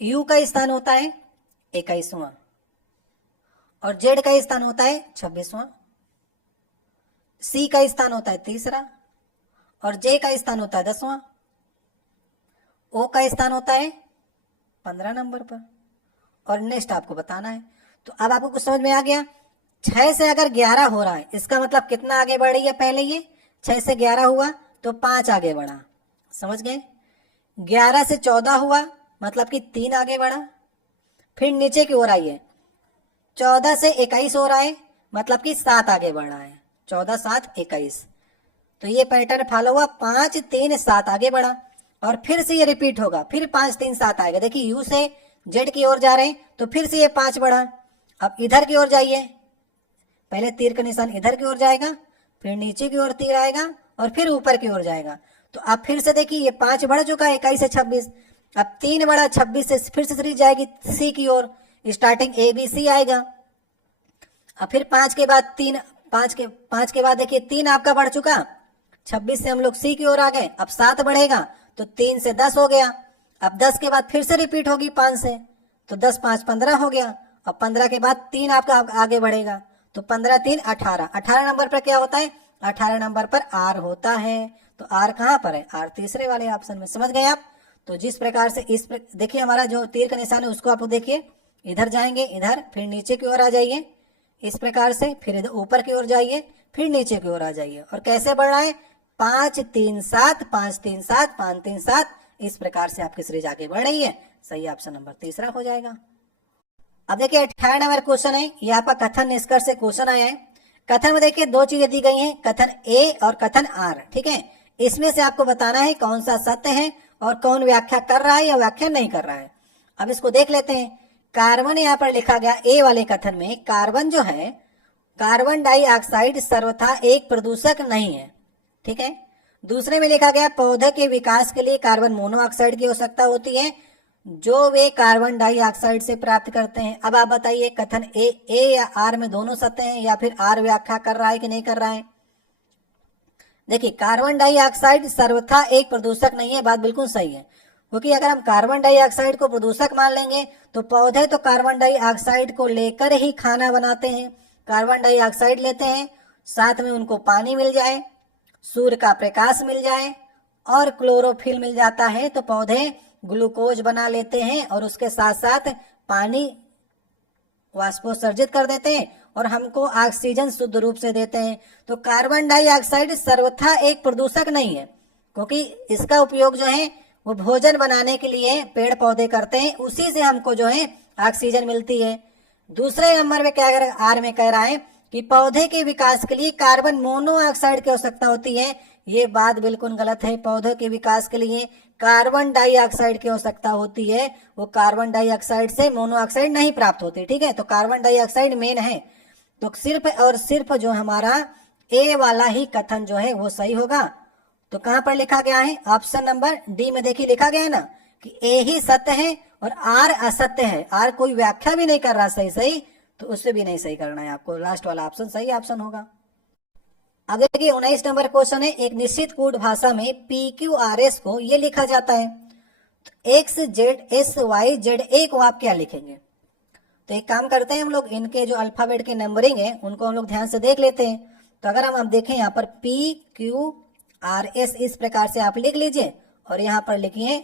यू का स्थान होता है 21वां और जेड का स्थान होता है 26वां। सी का स्थान होता है 3रा और जे का स्थान होता है 10वां। ओ का स्थान होता है 15 नंबर पर और नेक्स्ट आपको बताना है। तो अब आपको कुछ समझ में आ गया। 6 से अगर 11 हो रहा है, इसका मतलब कितना आगे बढ़ रही है? पहले ये 6 से 11 हुआ तो 5 आगे बढ़ा, समझ गए। 11 से 14 हुआ मतलब कि 3 आगे बढ़ा। फिर नीचे की ओर आइए, 14 से 21 हो रहा है मतलब कि 7 आगे बढ़ रहा है। 14 7 21, तो ये पैटर्न फॉलो हुआ। 5 3 7 आगे बढ़ा और फिर से ये रिपीट होगा, फिर 5 3 7 आएगा। देखिए यू से जेड की ओर जा रहे हैं तो फिर से ये 5 बढ़ा। अब इधर की ओर जाइए, पहले तीर का निशान इधर की ओर जाएगा, फिर नीचे की ओर तीर आएगा और फिर ऊपर की ओर जाएगा। तो अब फिर से देखिए ये 5 बढ़ चुका है 21 से 26। अब 3 बढ़ा 26 से, फिर से 3 जाएगी सी की ओर, स्टार्टिंग ए बी सी आएगा। अब फिर 5 के बाद 3, 5 के बाद देखिए 3 आपका बढ़ चुका। 26 से हम लोग सी की ओर आ गए। अब 7 बढ़ेगा तो 3 से 10 हो गया। अब 10 के बाद फिर से रिपीट होगी 5 से, तो 10 5 15 हो गया। अब 15 के बाद 3 आपका आगे बढ़ेगा, तो 15 3 18। 18 नंबर पर क्या होता है? 18 नंबर पर आर होता है। तो आर कहाँ पर है? आर तीसरे वाले ऑप्शन में, समझ गए आप। तो जिस प्रकार से देखिए हमारा जो तीर का निशान है उसको आप देखिए, इधर जाएंगे इधर, फिर नीचे की ओर आ जाइए इस प्रकार से, फिर इधर ऊपर की ओर जाइए, फिर नीचे की ओर आ जाइए। और कैसे बढ़ रहा है? 5 3 7 5 3 7 5 3 7, इस प्रकार से आपकी सीरीज आगे बढ़ रही है। सही ऑप्शन नंबर तीसरा हो जाएगा। अब देखिए 18 नंबर क्वेश्चन है, ये आपका कथन निष्कर्ष से क्वेश्चन आया है। कथन में देखिए 2 चीजें दी गई हैं, कथन ए और कथन आर, ठीक है। इसमें से आपको बताना है कौन सा सत्य है और कौन व्याख्या कर रहा है या व्याख्या नहीं कर रहा है। अब इसको देख लेते हैं। कार्बन यहाँ पर लिखा गया ए वाले कथन में, कार्बन जो है, कार्बन डाइऑक्साइड सर्वथा एक प्रदूषक नहीं है, ठीक है। दूसरे में लिखा गया पौधे के विकास के लिए कार्बन मोनोऑक्साइड की आवश्यकता होती है जो वे कार्बन डाइऑक्साइड से प्राप्त करते हैं। अब आप बताइए कथन ए या आर में दोनों सत्य हैं या फिर आर व्याख्या कर रहा है कि नहीं कर रहा है। देखिए कार्बन डाइऑक्साइड सर्वथा एक प्रदूषक नहीं है, बात बिल्कुल सही है, क्योंकि अगर हम कार्बन डाइऑक्साइड को प्रदूषक मान लेंगे तो पौधे तो कार्बन डाइऑक्साइड को लेकर ही खाना बनाते हैं। कार्बन डाइऑक्साइड लेते हैं, साथ में उनको पानी मिल जाए, सूर्य का प्रकाश मिल जाए और क्लोरोफिल मिल जाता है तो पौधे ग्लूकोज बना लेते हैं और उसके साथ साथ पानी वाष्पोत्सर्जित कर देते हैं और हमको ऑक्सीजन शुद्ध रूप से देते हैं। तो कार्बन डाइऑक्साइड सर्वथा एक प्रदूषक नहीं है, क्योंकि इसका उपयोग जो है वो भोजन बनाने के लिए पेड़ पौधे करते हैं, उसी से हमको जो है ऑक्सीजन मिलती है। दूसरे नंबर में क्या आर में कह रहा है कि पौधे के विकास के लिए कार्बन मोनोऑक्साइड की आवश्यकता होती है। ये बात बिल्कुल गलत है। पौधे के विकास के लिए कार्बन डाइऑक्साइड की आवश्यकता होती है, वो कार्बन डाइऑक्साइड से मोनोऑक्साइड नहीं प्राप्त होती, ठीक है। तो कार्बन डाइऑक्साइड मेन है, तो सिर्फ और सिर्फ जो हमारा ए वाला ही कथन जो है वो सही होगा। तो कहां पर लिखा गया है? ऑप्शन नंबर डी में देखिए लिखा गया है ना कि ए ही सत्य है और आर असत्य है। आर कोई व्याख्या भी नहीं कर रहा सही, तो उससे भी नहीं सही करना है आपको। लास्ट वाला ऑप्शन सही ऑप्शन होगा। अब देखिए 19 नंबर क्वेश्चन है, एक निश्चित कोड भाषा में PQRS को ये लिखा जाता है, तो X Z S Y Z, एक को आप क्या लिखेंगे? तो एक काम करते हैं हम लोग, इनके जो अल्फाबेट के नंबरिंग है उनको हम लोग ध्यान से देख लेते हैं। तो अगर हम देखें यहाँ पर PQRS इस प्रकार से आप लिख लीजिए और यहाँ पर लिखिए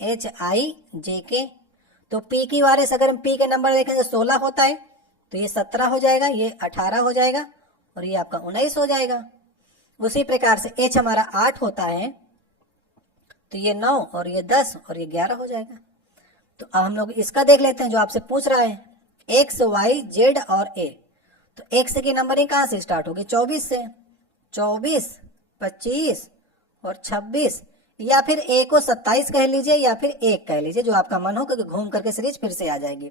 HIJK। तो PQRS अगर हम P के नंबर देखें तो 16 होता है, तो ये 17 हो जाएगा, ये 18 हो जाएगा और ये आपका 19 हो जाएगा। उसी प्रकार से H हमारा 8 होता है, तो ये 9 और ये 10 और ये 11 हो जाएगा। तो अब हम लोग इसका देख लेते हैं जो आपसे पूछ रहा है, X Y Z और A। तो X की नंबरिंग कहाँ से स्टार्ट होगी? 24 से। 24, 25 और 26, या फिर A को 27 कह लीजिए या फिर 1 कह लीजिए, जो आपका मन हो, क्योंकि घूम करके सीरीज फिर से आ जाएगी।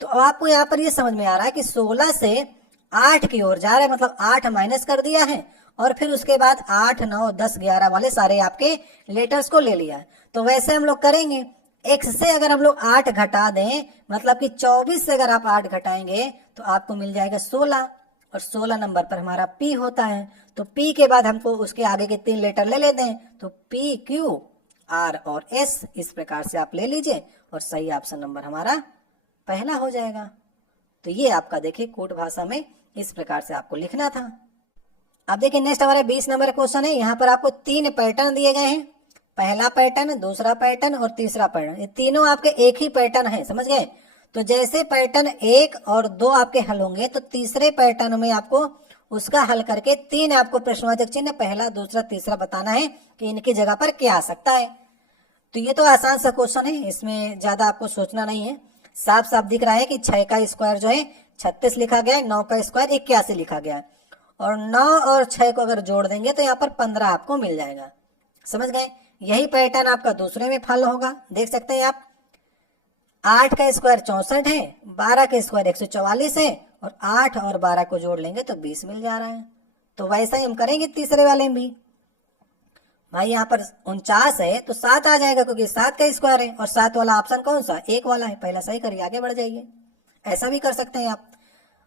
तो अब आपको यहाँ पर ये समझ में आ रहा है कि 16 से 8 की ओर जा रहा है, मतलब 8 माइनस कर दिया है और फिर उसके बाद 8, 9, 10, 11 वाले सारे आपके लेटर्स को ले लिया है। तो वैसे हम लोग करेंगे, X से अगर हम लोग 8 घटा दें, मतलब कि 24 से अगर आप 8 घटाएंगे तो आपको मिल जाएगा 16 और 16 नंबर पर हमारा P होता है। तो P के बाद हमको उसके आगे के 3 लेटर ले लेते हैं, तो P Q R और S इस प्रकार से आप ले लीजिए और सही ऑप्शन नंबर हमारा पहला हो जाएगा। तो ये आपका देखिए कोड भाषा में इस प्रकार से आपको लिखना था। अब देखिए नेक्स्ट हमारा 20 नंबर क्वेश्चन है। यहाँ पर आपको 3 पैटर्न दिए गए हैं, पहला पैटर्न, दूसरा पैटर्न और तीसरा पैटर्न। ये तीनों आपके एक ही पैटर्न है, समझ गए? तो जैसे पैटर्न 1 और 2 आपके हल होंगे, तो तीसरे पैटर्न में आपको उसका हल करके 3 आपको प्रश्नवाचक चिन्ह पहला, दूसरा, तीसरा बताना है कि इनकी जगह पर क्या आ सकता है। तो ये तो आसान सा क्वेश्चन है, इसमें ज्यादा आपको सोचना नहीं है। साफ साफ दिख रहा है कि 6 का स्क्वायर जो है 36 लिखा गया है, 9 का स्क्वायर 81 लिखा गया है और 9 और 6 को अगर जोड़ देंगे तो यहाँ पर 15 आपको मिल जाएगा। समझ गए? यही पैटर्न आपका दूसरे में फल होगा, देख सकते हैं आप। 8 का स्क्वायर 64 है, 12 का स्क्वायर 144 है और 8 और 12 को जोड़ लेंगे तो 20 मिल जा रहा है। तो वैसा ही हम करेंगे तीसरे वाले में भी। भाई यहाँ पर 49 है तो 7 आ जाएगा, क्योंकि 7 का स्क्वायर है और 7 वाला ऑप्शन कौन सा? 1 वाला है। पहला सही करिए, आगे बढ़ जाइए। ऐसा भी कर सकते हैं आप।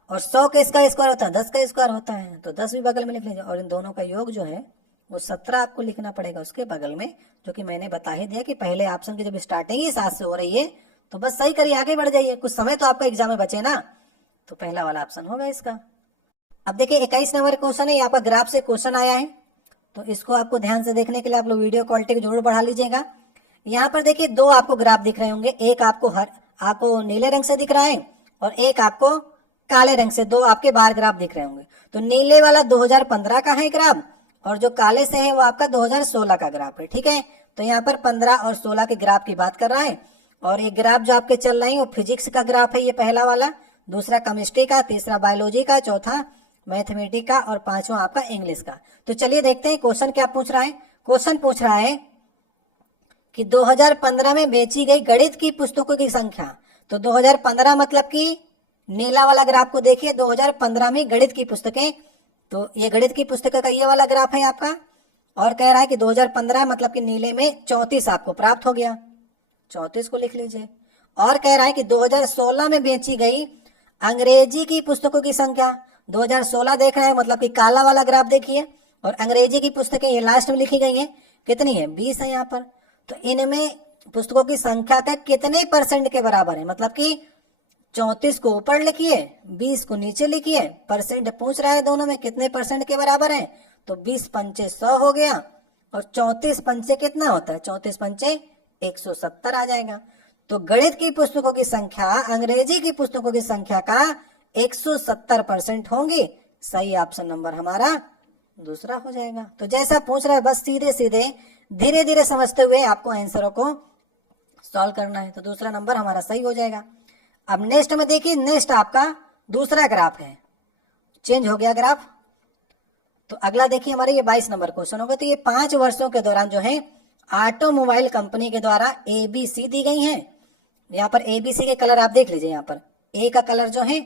और 100 का इसका स्क्वायर होता है, 10 का स्क्वायर होता है, तो 10 भी बगल में लिख लीजिए और इन दोनों का योग जो है वो 17 आपको लिखना पड़ेगा उसके बगल में, जो कि मैंने बता ही दिया कि पहले ऑप्शन की जब स्टार्टिंग ही 7 से हो रही है तो बस सही करिए, आगे बढ़ जाइए। कुछ समय तो आपका एग्जाम में बचे ना, तो पहला वाला ऑप्शन होगा इसका। अब देखिए 21 नंबर क्वेश्चन है, आपका ग्राफ से क्वेश्चन आया है, तो इसको आपको ध्यान से देखने के लिए आप लोग वीडियो क्वालिटी को जरूर बढ़ा लीजिएगा। यहाँ पर देखिए 2 आपको ग्राफ दिख रहे होंगे, एक आपको नीले रंग से दिख रहा है और एक आपको काले रंग से, 2 आपके बार ग्राफ दिख रहे होंगे। तो नीले वाला 2015 का है ग्राफ और जो काले से है वो आपका 2016 का ग्राफ है, ठीक है। तो यहाँ पर 15 और 16 के ग्राफ की बात कर रहा है और ये ग्राफ जो आपके चल रहे हैं वो फिजिक्स का ग्राफ है, ये पहला वाला, दूसरा केमिस्ट्री का, तीसरा बायोलॉजी का, चौथा मैथमेटिक्स का और 5वां आपका इंग्लिश का। तो चलिए देखते हैं क्वेश्चन क्या पूछ रहा है। क्वेश्चन पूछ रहा है कि 2015 में बेची गई गणित की पुस्तकों की संख्या। तो 2015 मतलब कि नीला वाला ग्राफ को देखिए, 2015 में गणित की पुस्तकें, तो ये गणित की पुस्तक का ये वाला ग्राफ है आपका। और कह रहा है कि 2015 मतलब कि नीले में 34 आपको प्राप्त हो गया, 34 को लिख लीजिए। और कह रहा है कि 2016 में बेची गई अंग्रेजी की पुस्तकों की संख्या। 2016 देख रहे हैं, मतलब कि काला वाला ग्राफ देखिए, और अंग्रेजी की पुस्तकें ये लास्ट में लिखी गई है, कितनी है? 20 है यहाँ पर। तो इनमें पुस्तकों की संख्या का कितने % के बराबर है? मतलब कि 34 को ऊपर लिखिए, 20 को नीचे लिखिए, परसेंट पूछ रहा है दोनों में कितने % के बराबर है। तो 20 पंचे 100 हो गया और 34 पंचे कितना होता है? 34 पंचे 170 आ जाएगा। तो गणित की पुस्तकों की संख्या अंग्रेजी की पुस्तकों की संख्या का 170% होंगी। सही ऑप्शन नंबर हमारा दूसरा हो जाएगा। तो जैसा पूछ रहा है बस सीधे सीधे धीरे धीरे समझते हुए आपको आंसरों को सॉल्व करना है। तो दूसरा नंबर हमारा सही हो जाएगा। अब नेक्स्ट में देखिए, नेक्स्ट आपका दूसरा ग्राफ है, चेंज हो गया ग्राफ। तो अगला देखिए हमारे ये 22 नंबर क्वेश्चन होगा। तो ये 5 वर्षों के दौरान जो है ऑटोमोबाइल कंपनी के द्वारा ABC दी गई है। यहाँ पर ABC के कलर आप देख लीजिए। यहाँ पर A का कलर जो है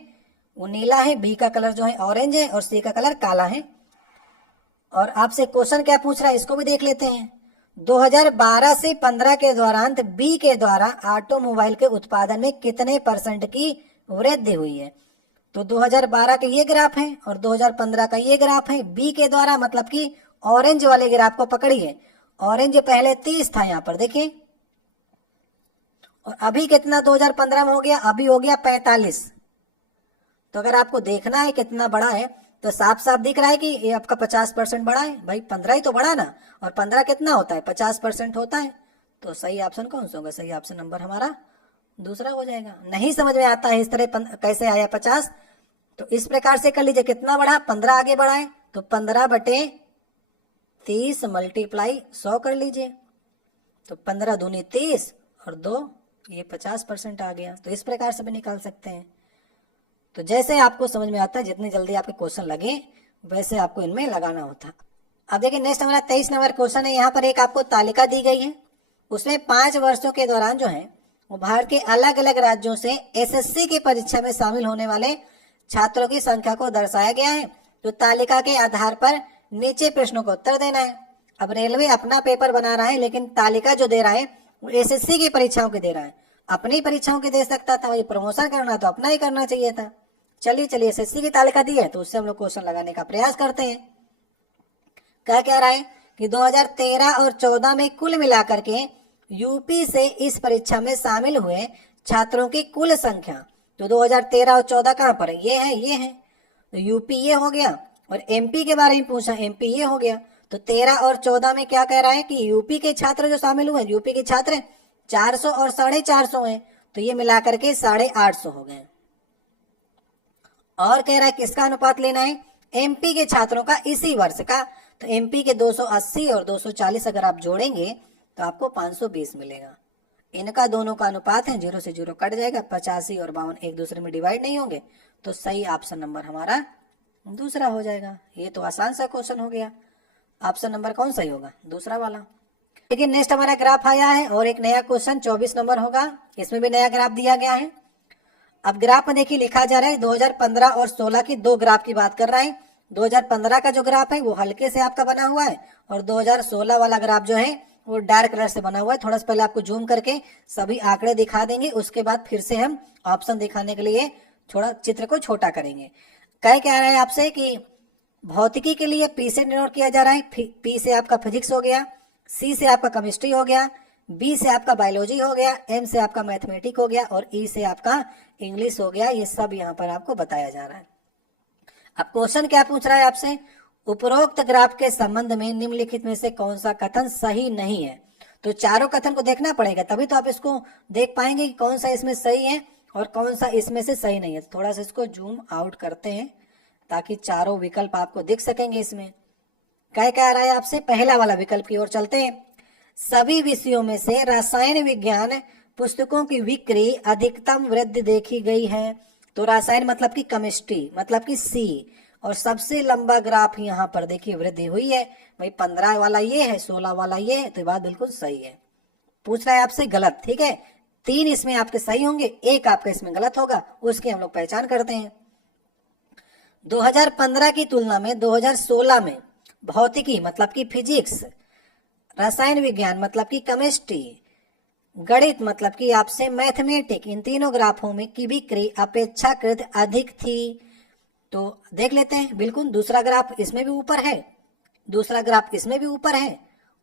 वो नीला है, B का कलर जो है ऑरेंज है और C का कलर काला है। और आपसे क्वेश्चन क्या पूछ रहा है इसको भी देख लेते हैं। 2012 से 15 के दौरान B के द्वारा ऑटोमोबाइल के उत्पादन में कितने % की वृद्धि हुई है? तो 2012 का ये ग्राफ है और 2015 का ये ग्राफ है। B के द्वारा मतलब कि ऑरेंज वाले ग्राफ को पकड़िए। ऑरेंज पहले 30 था यहाँ पर देखिए, और अभी कितना 2015 में हो गया, अभी हो गया 45। तो अगर आपको देखना है कितना बड़ा है तो साफ साफ दिख रहा है कि ये आपका 50% बड़ा है। भाई 15 ही तो बड़ा ना, और 15 कितना होता है, 50% होता है। तो सही ऑप्शन कौन सा होगा, सही ऑप्शन नंबर हमारा दूसरा हो जाएगा। नहीं समझ में आता है इस तरह कैसे आया 50, तो इस प्रकार से कर लीजिए, कितना बढ़ा, 15 आगे बढ़ा है तो 15/30 मल्टीप्लाई 100 कर लीजिए, तो 15 दूनी 30 और 2 ये 50% आ गया। तो इस प्रकार से भी निकाल सकते हैं। तो जैसे आपको समझ में आता है, जितनी जल्दी आपके क्वेश्चन लगे वैसे आपको इनमें लगाना होता। अब देखिए नेक्स्ट हमारा 23 नंबर क्वेश्चन है। यहाँ पर एक आपको तालिका दी गई है, उसमें 5 वर्षों के दौरान जो है वो भारत के अलग अलग राज्यों से एसएससी की परीक्षा में शामिल होने वाले छात्रों की संख्या को दर्शाया गया है। तो तालिका के आधार पर नीचे प्रश्नों को उत्तर देना है। अब रेलवे अपना पेपर बना रहा है, लेकिन तालिका जो दे रहा है वो एसएससी की परीक्षाओं के दे रहा है। अपनी परीक्षाओं के दे सकता था, वही प्रमोशन करना तो अपना ही करना चाहिए था। चलिए एसएससी की तालिका दी है तो उससे हम लोग क्वेश्चन लगाने का प्रयास करते हैं। क्या कह रहा है कि 2013 और 14 में कुल मिलाकर के यूपी से इस परीक्षा में शामिल हुए छात्रों की कुल संख्या, तो 2013 और 14 कहां पर है, ये है तो यूपी ये हो गया, और एमपी के बारे में पूछा, एमपी ये हो गया। तो 13 और 14 में क्या कह रहा है कि यूपी के छात्र जो शामिल हुए, यूपी के छात्र 400 और 450 है, तो ये मिलाकर के 850 हो गए। और कह रहा है किसका अनुपात लेना है, एमपी के छात्रों का इसी वर्ष का। तो एमपी के 280 और 240 अगर आप जोड़ेंगे तो आपको 520 मिलेगा। इनका दोनों का अनुपात है, 0 से 0 कट जाएगा, 85 और 52 एक दूसरे में डिवाइड नहीं होंगे, तो सही ऑप्शन नंबर हमारा दूसरा हो जाएगा। ये तो आसान सा क्वेश्चन हो गया। ऑप्शन नंबर कौन सही होगा, दूसरा वाला। लेकिन नेक्स्ट हमारा ग्राफ आया है और एक नया क्वेश्चन 24 नंबर होगा, इसमें भी नया ग्राफ दिया गया है। अब ग्राफ में देखिए लिखा जा रहा है 2015 और 16 की दो ग्राफ की बात कर रहा है। 2015 का जो ग्राफ है वो हल्के से आपका बना हुआ है, और 2016 वाला ग्राफ जो है वो डार्क कलर से बना हुआ है। थोड़ा सा पहले आपको जूम करके सभी आंकड़े दिखा देंगे, उसके बाद फिर से हम ऑप्शन दिखाने के लिए थोड़ा चित्र को छोटा करेंगे। क्या रहा है आपसे कि भौतिकी के लिए पी से डिनोट किया जा रहा है, पी से आपका फिजिक्स हो गया, सी से आपका केमिस्ट्री हो गया, बी से आपका बायोलॉजी हो गया, एम से आपका मैथमेटिक हो गया, और ई से आपका इंग्लिश हो गया। ये सब यहाँ पर आपको बताया जा रहा है। अब क्वेश्चन क्या पूछ रहा है आपसे, उपरोक्त ग्राफ के संबंध में निम्नलिखित में से कौन सा कथन सही नहीं है। तो चारों कथन को देखना पड़ेगा, तभी तो आप इसको देख पाएंगे कि कौन सा इसमें सही है और कौन सा इसमें से सही नहीं है। थोड़ा सा इसको जूम आउट करते हैं ताकि चारों विकल्प आपको दिख सकेंगे। इसमें क्या रहा है आपसे, पहला वाला विकल्प की ओर चलते हैं। सभी विषयों में से रसायन विज्ञान पुस्तकों की बिक्री अधिकतम वृद्धि देखी गई है। तो रसायन मतलब की केमिस्ट्री मतलब की सी, और सबसे लंबा ग्राफ यहाँ पर देखिए वृद्धि हुई है। भाई 15 वाला ये है, 16 वाला ये है, तो ये बात बिल्कुल सही है। पूछ रहा है आपसे गलत, ठीक है, 3 इसमें आपके सही होंगे, 1 आपका इसमें गलत होगा, उसकी हम लोग पहचान करते हैं। 2015 की तुलना में 2016 में भौतिकी मतलब की फिजिक्स, रसायन विज्ञान मतलब की केमिस्ट्री, गणित मतलब कि आपसे मैथमेटिक, इन तीनों ग्राफों में की बिक्री अपेक्षाकृत अधिक थी। तो देख लेते हैं, बिल्कुल दूसरा ग्राफ इसमें भी ऊपर है, दूसरा ग्राफ इसमें भी ऊपर है,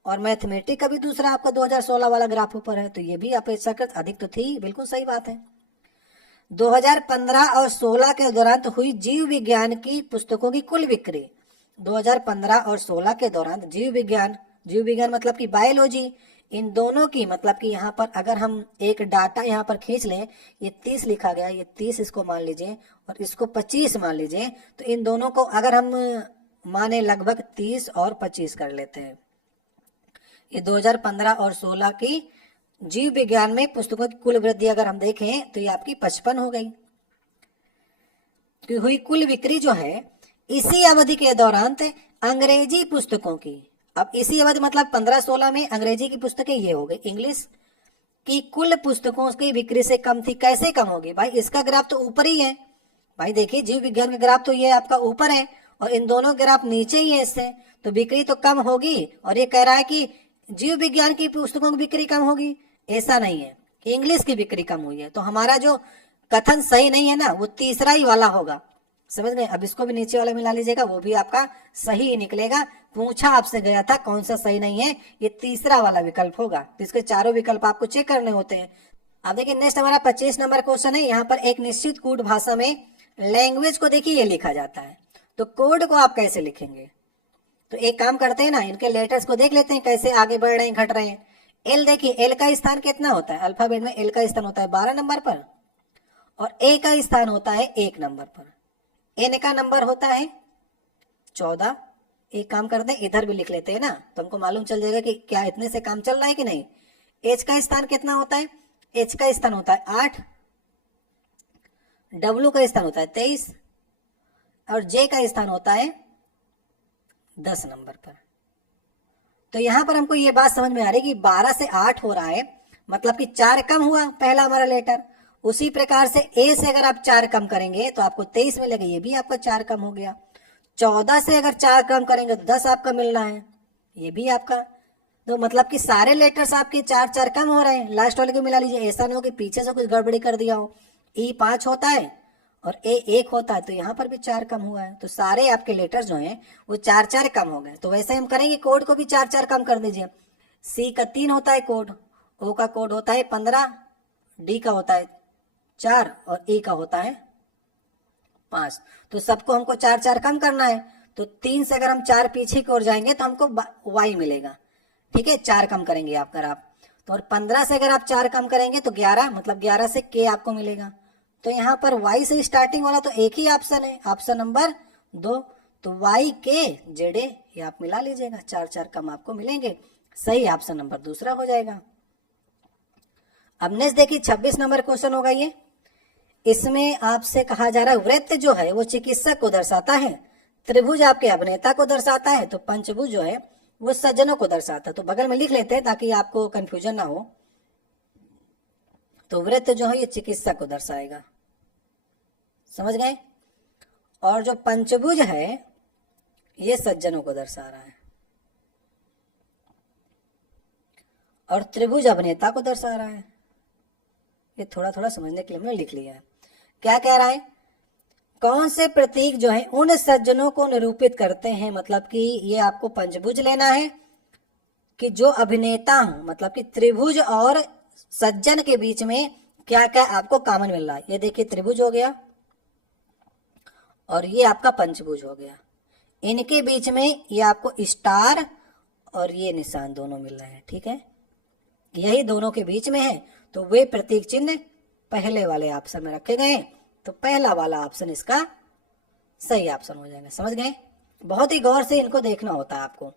और मैथमेटिक का भी दूसरा आपका 2016 वाला ग्राफ ऊपर है, तो ये भी अपेक्षाकृत अधिक तो थी, बिल्कुल सही बात है। 2015 और 16 के दौरान तो हुई जीव विज्ञान की पुस्तकों की कुल बिक्री। 2015 और 16 के दौरान जीव विज्ञान मतलब की बायोलॉजी, इन दोनों की मतलब कि यहाँ पर अगर हम एक डाटा यहाँ पर खींच लें, ये 30 लिखा गया, ये 30 इसको मान लीजिए और इसको 25 मान लीजिए, तो इन दोनों को अगर हम माने लगभग 30 और 25 कर लेते हैं। ये 2015 और 16 की जीव विज्ञान में पुस्तकों की कुल वृद्धि अगर हम देखें तो ये आपकी 55 हो गई। तो हुई कुल बिक्री जो है इसी अवधि के दौरान अंग्रेजी पुस्तकों की, अब इसी अवधि मतलब 15-16 में अंग्रेजी की पुस्तकें ये हो गई, इंग्लिश की कुल पुस्तकों की बिक्री से कम थी। कैसे कम होगी भाई, इसका ग्राफ तो ऊपर ही है। भाई देखिए जीव विज्ञान का ग्राफ तो ये आपका ऊपर है और इन दोनों ग्राफ नीचे ही है, इससे तो बिक्री तो कम होगी। और ये कह रहा है कि जीव विज्ञान की पुस्तकों की बिक्री कम होगी, ऐसा नहीं है, इंग्लिश की बिक्री कम हुई है। तो हमारा जो कथन सही नहीं है ना, वो तीसरा ही वाला होगा, समझ गए। अब इसको भी नीचे वाला मिला लीजिएगा, वो भी आपका सही निकलेगा। पूछा आपसे गया था कौन सा सही नहीं है, ये तीसरा वाला विकल्प होगा। तो इसके चारों विकल्प आपको चेक करने होते हैं। अब देखिए नेक्स्ट हमारा 25 नंबर क्वेश्चन है। यहाँ पर एक निश्चित कोड भाषा में लैंग्वेज को देखिए ये लिखा जाता है, तो कोड को आप कैसे लिखेंगे? तो एक काम करते हैं ना, इनके लेटर्स को देख लेते हैं कैसे आगे बढ़ रहे हैं घट रहे हैं। एल देखिए, एल का स्थान कितना होता है? अल्फाबेट में एल का स्थान होता है 12 नंबर पर, और ए का स्थान होता है 1 नंबर पर। एन का नंबर होता है 14। एक काम करते हैं, इधर भी लिख लेते हैं ना, तो हमको मालूम चल जाएगा कि क्या इतने से काम चल रहा है कि नहीं। एच का स्थान कितना होता है? एच का स्थान होता है 8, डब्ल्यू का स्थान होता है 23, और जे का स्थान होता है 10 नंबर पर। तो यहां पर हमको ये बात समझ में आ रही कि 12 से 8 हो रहा है, मतलब कि 4 कम हुआ पहला हमारा लेटर। उसी प्रकार से ए से अगर आप 4 कम करेंगे तो आपको 23 मिलेगा, ये भी आपका 4 कम हो गया। 14 से अगर 4 कम करेंगे तो 10 आपका मिल रहा है, ये भी आपका। तो मतलब कि सारे लेटर्स आपके 4 कम हो रहे हैं। लास्ट वाले को मिला लीजिए, ऐसा नहीं हो कि पीछे से कुछ गड़बड़ी कर दिया हो। ई 5 होता है और ए 1 होता है, तो यहाँ पर भी 4 कम हुआ है। तो सारे आपके लेटर्स जो हैं वो 4 कम हो गए। तो वैसे हम करेंगे, कोड को भी 4 कम कर दीजिए। सी का 3 होता है कोड, ओ का कोड होता है 15, डी का होता है 4 और ई का होता है 5। तो सबको हमको 4 कम करना है। तो 3 से अगर हम 4 पीछे की ओर जाएंगे तो हमको वाई मिलेगा, ठीक है। 4 कम करेंगे आप अगर आप तो, और 15 से अगर आप 4 कम करेंगे तो 11, मतलब 11 से के आपको मिलेगा। तो यहाँ पर वाई से स्टार्टिंग वाला तो एक ही ऑप्शन है, ऑप्शन नंबर 2। तो वाई के जेड ए ये आप मिला लीजिएगा, 4 कम आपको मिलेंगे। सही ऑप्शन नंबर दूसरा हो जाएगा। अब नेक्स्ट देखिए 26 नंबर क्वेश्चन होगा ये। इसमें आपसे कहा जा रहा है वृत्त जो है वो चिकित्सक को दर्शाता है, त्रिभुज आपके अभिनेता को दर्शाता है, तो पंचभुज जो है वो सज्जनों को दर्शाता है। तो बगल में लिख लेते हैं ताकि आपको कंफ्यूजन ना हो। तो वृत्त जो है ये चिकित्सक को दर्शाएगा, समझ गए। और जो पंचभुज है ये सज्जनों को दर्शा रहा है, और त्रिभुज अभिनेता को दर्शा रहा है। ये थोड़ा थोड़ा समझने के लिए हमने लिख लिया है। क्या कह रहा है? कौन से प्रतीक जो है उन सज्जनों को निरूपित करते हैं, मतलब कि ये आपको पंचभुज लेना है कि जो अभिनेता हो, मतलब कि त्रिभुज और सज्जन के बीच में क्या क्या आपको कॉमन मिल रहा है। ये देखिए त्रिभुज हो गया और ये आपका पंचभुज हो गया। इनके बीच में ये आपको स्टार और ये निशान दोनों मिल रहे हैं, ठीक है। यही दोनों के बीच में है, तो वे प्रतीक चिन्ह पहले वाले ऑप्शन में रखे गए, तो पहला वाला ऑप्शन इसका सही ऑप्शन हो जाएगा। समझ गए? बहुत ही गौर से इनको देखना होता है आपको।